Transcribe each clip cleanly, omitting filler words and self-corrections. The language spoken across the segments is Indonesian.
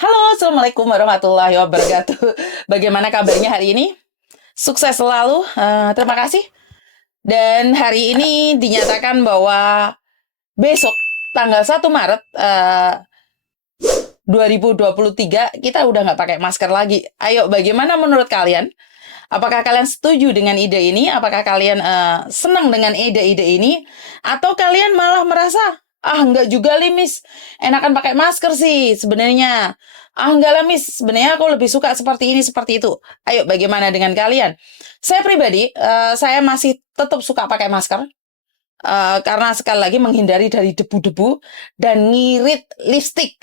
Halo, Assalamualaikum warahmatullahi wabarakatuh. Bagaimana kabarnya hari ini? Sukses selalu, terima kasih. Dan hari ini dinyatakan bahwa besok tanggal 1 Maret 2023 kita udah nggak pakai masker lagi. Ayo, bagaimana menurut kalian? Apakah kalian setuju dengan ide ini? Apakah kalian senang dengan ide-ide ini? Atau kalian malah merasa, ah enggak juga Limis, enakan pakai masker sih sebenarnya. Ah enggak lah Miss, sebenarnya aku lebih suka seperti ini, seperti itu. Ayo bagaimana dengan kalian? Saya pribadi, saya masih tetap suka pakai masker. Karena sekali lagi menghindari dari debu-debu dan ngirit lipstik.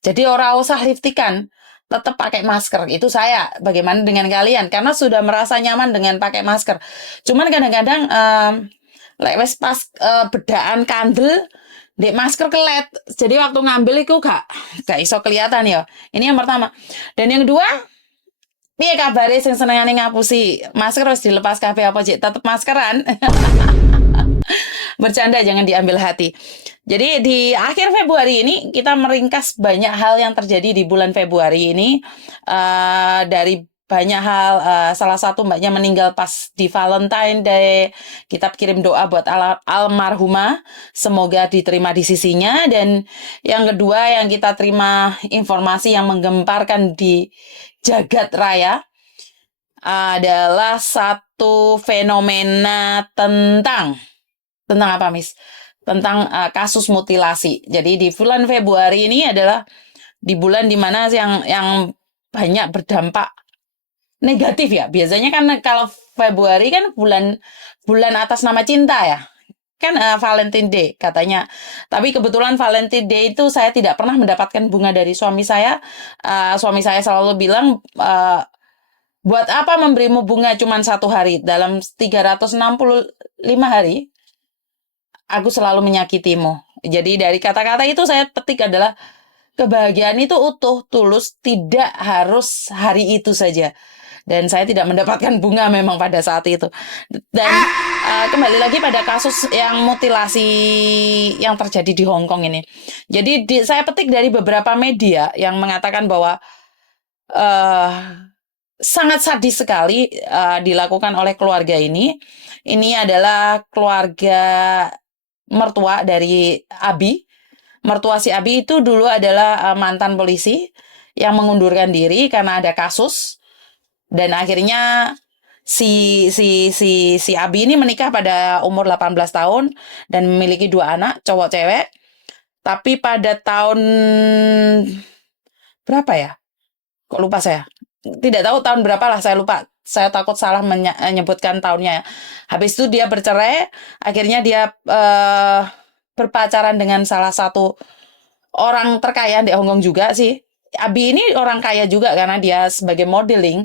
Jadi orang usah liftikan, tetap pakai masker. Itu saya. Bagaimana dengan kalian? Karena sudah merasa nyaman dengan pakai masker. Cuman kadang-kadang lewes pas bedaan kandel di masker kelet. Jadi waktu ngambil itu gak iso kelihatan ya. Ini yang pertama. Dan yang kedua, piye kabare sing senengane ngapusi masker harus dilepas kabeh apa Cik? Tetep maskeran. Bercanda jangan diambil hati. Jadi di akhir Februari ini kita meringkas banyak hal yang terjadi di bulan Februari ini. Dari banyak hal, salah satu mbaknya meninggal pas di Valentine Day. Kita kirim doa buat almarhumah, semoga diterima di sisinya. Dan yang kedua yang kita terima informasi yang menggemparkan di jagat raya adalah satu fenomena tentang apa, Miss? Tentang kasus mutilasi. Jadi di bulan Februari ini adalah di bulan dimana yang banyak berdampak negatif ya. Biasanya kan kalau Februari kan bulan bulan atas nama cinta ya. Kan Valentine Day katanya. Tapi kebetulan Valentine Day itu saya tidak pernah mendapatkan bunga dari suami saya. Suami saya selalu bilang, buat apa memberimu bunga cuma 1 hari? Dalam 365 hari, aku selalu menyakitimu. Jadi dari kata-kata itu saya petik adalah kebahagiaan itu utuh, tulus, tidak harus hari itu saja. Dan saya tidak mendapatkan bunga memang pada saat itu. Dan kembali lagi pada kasus yang mutilasi yang terjadi di Hong Kong ini. Jadi saya petik dari beberapa media yang mengatakan bahwa uh, sangat sadis sekali dilakukan oleh keluarga ini. Ini adalah keluarga mertua dari Abi. Mertua si Abi itu dulu adalah mantan polisi yang mengundurkan diri karena ada kasus, dan akhirnya si Abi ini menikah pada umur 18 tahun dan memiliki 2 anak, cowok cewek. Tapi pada tahun berapa ya? Kok lupa saya? Tidak tahu tahun berapa lah, saya lupa. Saya takut salah menyebutkan tahunnya. Habis itu dia bercerai, akhirnya dia berpacaran dengan salah satu orang terkaya di Hong Kong juga sih. Abi ini orang kaya juga karena dia sebagai modeling,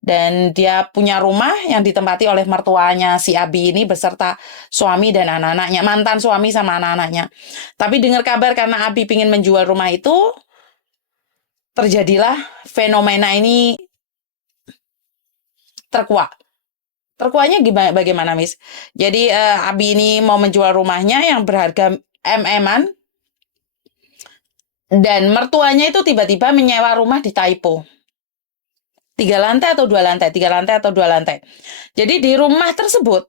dan dia punya rumah yang ditempati oleh mertuanya si Abi ini beserta suami dan anak-anaknya, mantan suami sama anak-anaknya. Tapi dengar kabar karena Abi ingin menjual rumah itu, terjadilah fenomena ini terkuak. Terkuaknya gimana, bagaimana, Miss? Jadi Abi ini mau menjual rumahnya yang berharga MM-an, dan mertuanya itu tiba-tiba menyewa rumah di Taipo. 3 lantai atau 2 lantai, 3 lantai atau 2 lantai. Jadi di rumah tersebut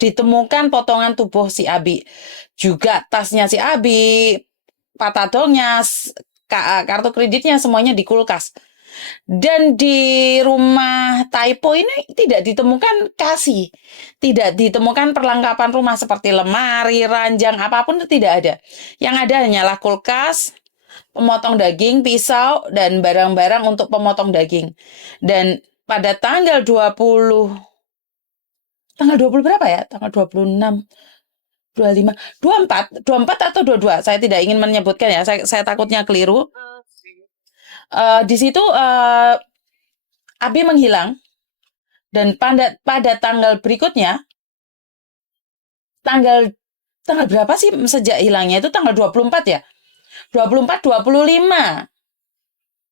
ditemukan potongan tubuh si Abi, juga tasnya si Abi, patadolnya, kartu kreditnya, semuanya di kulkas. Dan di rumah Taipo ini tidak ditemukan kasih, tidak ditemukan perlengkapan rumah seperti lemari, ranjang, apapun itu tidak ada. Yang ada hanyalah kulkas, pemotong daging, pisau, dan barang-barang untuk pemotong daging. Dan pada tanggal 20 berapa ya? Tanggal 26, 25, 24, 24 atau 22. Saya tidak ingin menyebutkan ya, saya takutnya keliru. Di situ Abi menghilang, dan pada tanggal berikutnya, tanggal tanggal berapa sih sejak hilangnya itu? Tanggal 24 ya? 24, 25.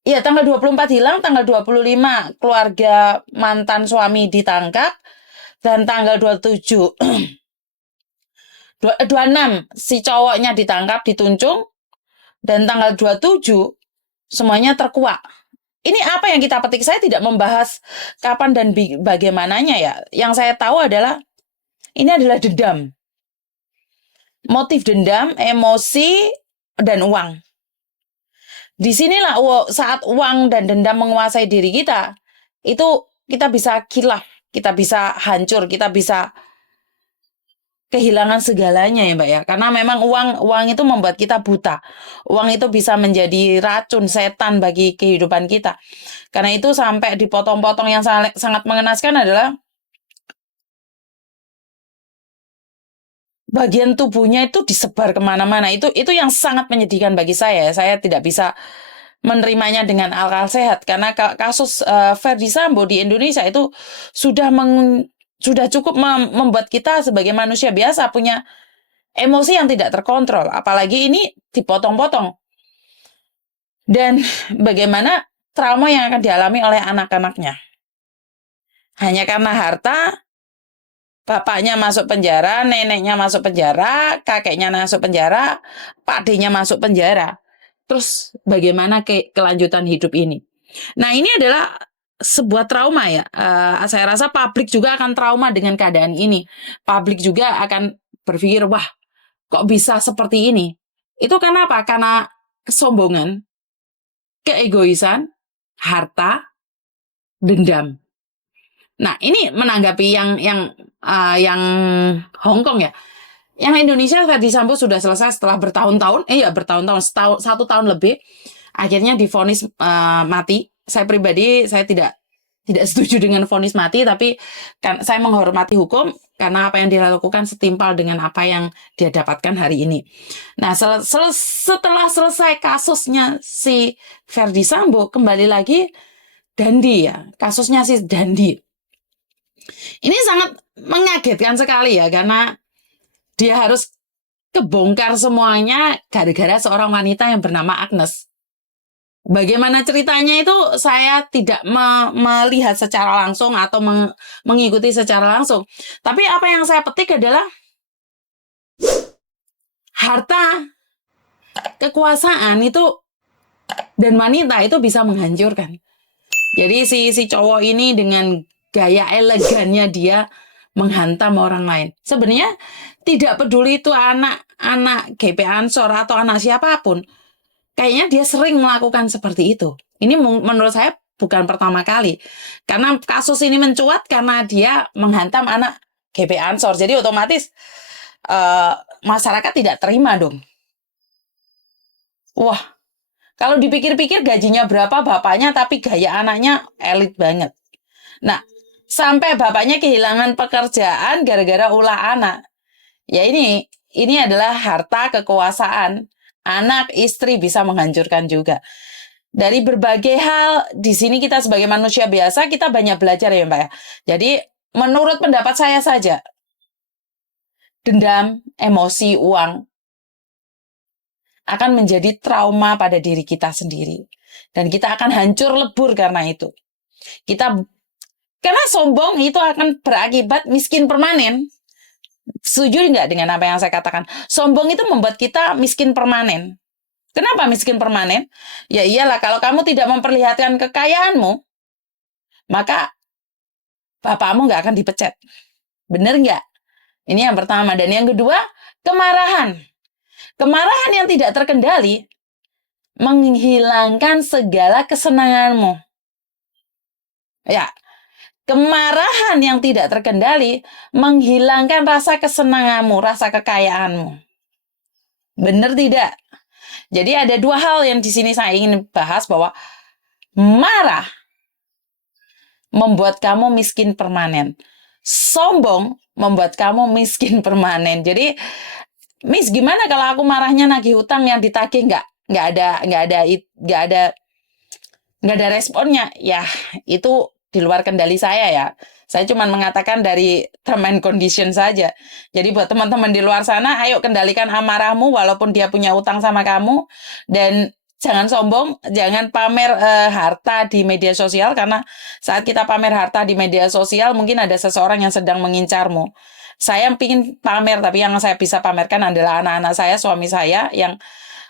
Iya, tanggal 24 hilang, tanggal 25 keluarga mantan suami ditangkap, dan tanggal 27 26 si cowoknya ditangkap, dituncung, dan tanggal 27 semuanya terkuak. Ini apa yang kita petik? Saya tidak membahas kapan dan bagaimananya ya. Yang saya tahu adalah ini adalah dendam. Motif dendam, emosi, dan uang. Disinilah saat uang dan dendam menguasai diri kita, itu kita bisa kilaf, kita bisa hancur, kita bisa kehilangan segalanya ya Mbak ya. Karena memang uang itu membuat kita buta. Uang itu bisa menjadi racun, setan bagi kehidupan kita. Karena itu sampai dipotong-potong yang sangat mengenaskan adalah bagian tubuhnya itu disebar kemana-mana. Itu yang sangat menyedihkan bagi saya. Saya tidak bisa menerimanya dengan akal sehat karena kasus Ferdy Sambo di Indonesia itu sudah cukup membuat kita sebagai manusia biasa punya emosi yang tidak terkontrol. Apalagi ini dipotong-potong. Dan bagaimana trauma yang akan dialami oleh anak-anaknya. Hanya karena harta, bapaknya masuk penjara, neneknya masuk penjara, kakeknya masuk penjara, pakdenya masuk penjara. Terus bagaimana kelanjutan hidup ini? Nah, ini adalah sebuah trauma ya. Saya rasa publik juga akan trauma dengan keadaan ini. Publik juga akan berpikir, wah, kok bisa seperti ini? Itu karena apa? Karena kesombongan, keegoisan, harta, dendam. Nah, ini menanggapi yang Hong Kong ya. Yang Indonesia Ferdy Sambo sudah selesai setelah bertahun-tahun, bertahun-tahun, 1 tahun lebih, akhirnya divonis mati. Saya pribadi, saya tidak setuju dengan vonis mati, tapi kan saya menghormati hukum karena apa yang dia lakukan setimpal dengan apa yang dia dapatkan hari ini. Nah, setelah selesai kasusnya si Ferdy Sambo, kembali lagi Dandi ya, kasusnya si Dandi. Ini sangat mengagetkan sekali ya, karena dia harus kebongkar semuanya gara-gara seorang wanita yang bernama Agnes. Bagaimana ceritanya itu saya tidak melihat secara langsung atau mengikuti secara langsung. Tapi apa yang saya petik adalah harta, kekuasaan itu dan wanita itu bisa menghancurkan. Jadi si cowok ini dengan gaya elegannya dia menghantam orang lain. Sebenarnya tidak peduli itu anak GP Ansor atau anak siapapun. Kayaknya dia sering melakukan seperti itu. Ini menurut saya bukan pertama kali. Karena kasus ini mencuat karena dia menghantam anak GP Ansor. Jadi otomatis masyarakat tidak terima dong. Wah, kalau dipikir-pikir gajinya berapa bapaknya tapi gaya anaknya elit banget. Nah, sampai bapaknya kehilangan pekerjaan gara-gara ulah anak. Ya ini adalah harta kekuasaan. Anak, istri bisa menghancurkan juga. Dari berbagai hal, di sini kita sebagai manusia biasa, kita banyak belajar ya Mbak ya. Jadi, menurut pendapat saya saja, dendam, emosi, uang, akan menjadi trauma pada diri kita sendiri. Dan kita akan hancur lebur karena itu. Karena sombong itu akan berakibat miskin permanen. Setuju nggak dengan apa yang saya katakan? Sombong itu membuat kita miskin permanen. Kenapa miskin permanen? Ya iyalah, kalau kamu tidak memperlihatkan kekayaanmu, maka bapakmu nggak akan dipecat. Bener nggak? Ini yang pertama. Dan yang kedua, kemarahan. Kemarahan yang tidak terkendali menghilangkan segala kesenanganmu. Ya, kemarahan yang tidak terkendali menghilangkan rasa kesenanganmu, rasa kekayaanmu. Benar tidak? Jadi ada 2 hal yang di sini saya ingin bahas, bahwa marah membuat kamu miskin permanen. Sombong membuat kamu miskin permanen. Jadi, Miss, gimana kalau aku marahnya nagih hutang yang ditagih nggak ada responnya? Ya, itu di luar kendali saya ya. Saya cuma mengatakan dari term and condition saja. Jadi buat teman-teman di luar sana, ayo kendalikan amarahmu walaupun dia punya utang sama kamu. Dan jangan sombong, jangan pamer harta di media sosial. Karena saat kita pamer harta di media sosial, mungkin ada seseorang yang sedang mengincarmu. Saya ingin pamer, tapi yang saya bisa pamerkan adalah anak-anak saya, suami saya, yang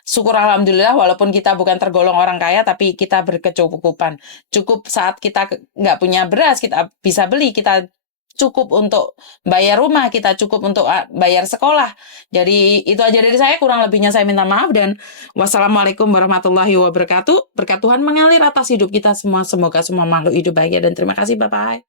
syukur alhamdulillah walaupun kita bukan tergolong orang kaya tapi kita berkecukupan. Cukup saat kita nggak punya beras kita bisa beli, kita cukup untuk bayar rumah, kita cukup untuk bayar sekolah. Jadi itu aja dari saya, kurang lebihnya saya minta maaf dan wassalamualaikum warahmatullahi wabarakatuh. Berkat Tuhan mengalir atas hidup kita semua. Semoga semua makhluk hidup bahagia dan terima kasih. Bye-bye.